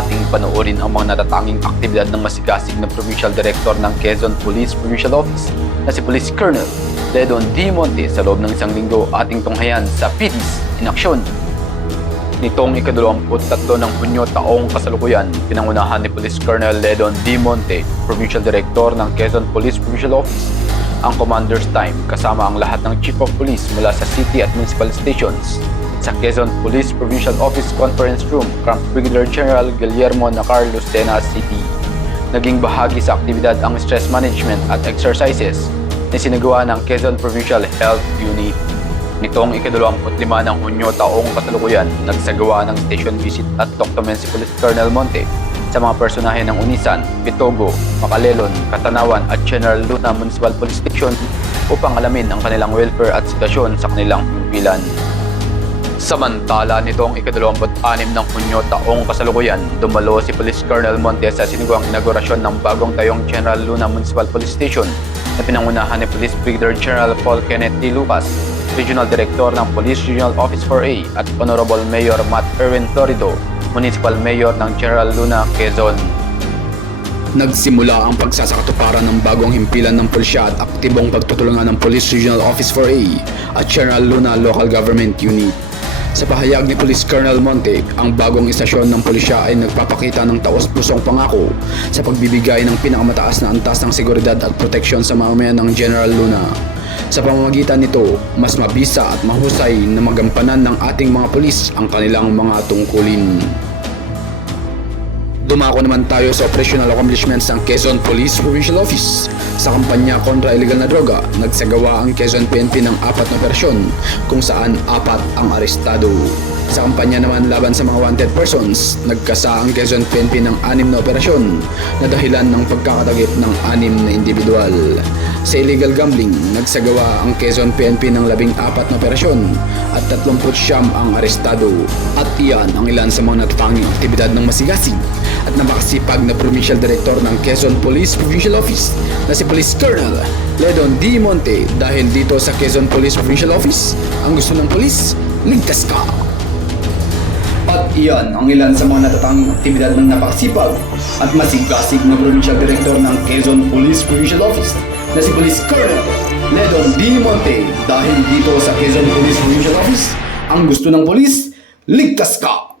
ating panoorin ang mga natatanging aktibidad ng masigasig na Provincial Director ng Quezon Police Provincial Office na si Police Colonel Ledon D. Monte sa loob ng isang linggo ating tunghayan sa PDs in Action. Nitong ikadalawamput tatlo ng Hunyo taong kasalukuyan, pinangunahan ni Police Colonel Ledon D. Monte, Provincial Director ng Quezon Police Provincial Office, ang Commander's Time kasama ang lahat ng Chief of Police mula sa city at municipal stations sa Quezon Police Provincial Office Conference Room, Camp Brigadier General Guillermo Nacar Lucena City. Naging bahagi sa aktibidad ang stress management at exercises na sinagawa ng Quezon Provincial Health Unit. Nitong ikadalawamput lima ng Hunyo taong kasalukuyan, nagsagawa ng station visit at doktomen si Police Colonel Monte sa mga personahe ng Unisan, Bitogo, Macalelon, Katanawan at General Luna Municipal Police Station upang alamin ang kanilang welfare at sitwasyon sa kanilang himpilan. Samantala nitong ikadalawamput-anim ng Hunyo taong kasalukuyan, dumalo si Police Colonel Montes sa sinigawang inaugurasyon ng bagong tayong General Luna Municipal Police Station na pinangunahan ni Police Brigadier General Paul Kenneth T. Lucas, Regional Director ng Police Regional Office 4A at Honorable Mayor Matt Erwin Florido, Municipal Mayor ng General Luna, Quezon. Nagsimula ang pagsasakatuparan ng bagong himpilan ng pulisya at aktibong pagtutulungan ng Police Regional Office 4A at General Luna Local Government Unit. Sa pahayag ni Police Colonel Monte, ang bagong istasyon ng pulisya ay nagpapakita ng taos-pusong pangako sa pagbibigay ng pinakamataas na antas ng seguridad at proteksyon sa mamamayan ng General Luna. Sa pamamagitan nito, mas mabisa at mahusay na magampanan ng ating mga pulis ang kanilang mga tungkulin. Dumako naman tayo sa operational accomplishments ng Quezon Police Provincial Office. Sa kampanya kontra illegal na droga, nagsagawa ang Quezon PNP ng apat na operasyon kung saan apat ang arestado. Sa kampanya naman laban sa mga wanted persons, nagkasa ang Quezon PNP ng anim na operasyon na dahilan ng pagkakatagip ng anim na individual. Sa illegal gambling, nagsagawa ang Quezon PNP ng labing apat na operasyon at 30 siyam ang arestado. At iyan ang ilan sa mga natatanging aktibidad ng masigasig at napakasipag na Provincial Director ng Quezon Police Provincial Office na si Police Colonel Ledon D. Monte dahil dito sa Quezon Police Provincial Office, ang gusto ng polis, ligtas ka! At iyan ang ilan sa mga natatanging aktibidad ng napakasipag at masigasig na Provincial Director ng Quezon Police Provincial Office na si Police Colonel Ledon D. Monte dahil dito sa Quezon Police Provincial Office, ang gusto ng polis, ligtas ka!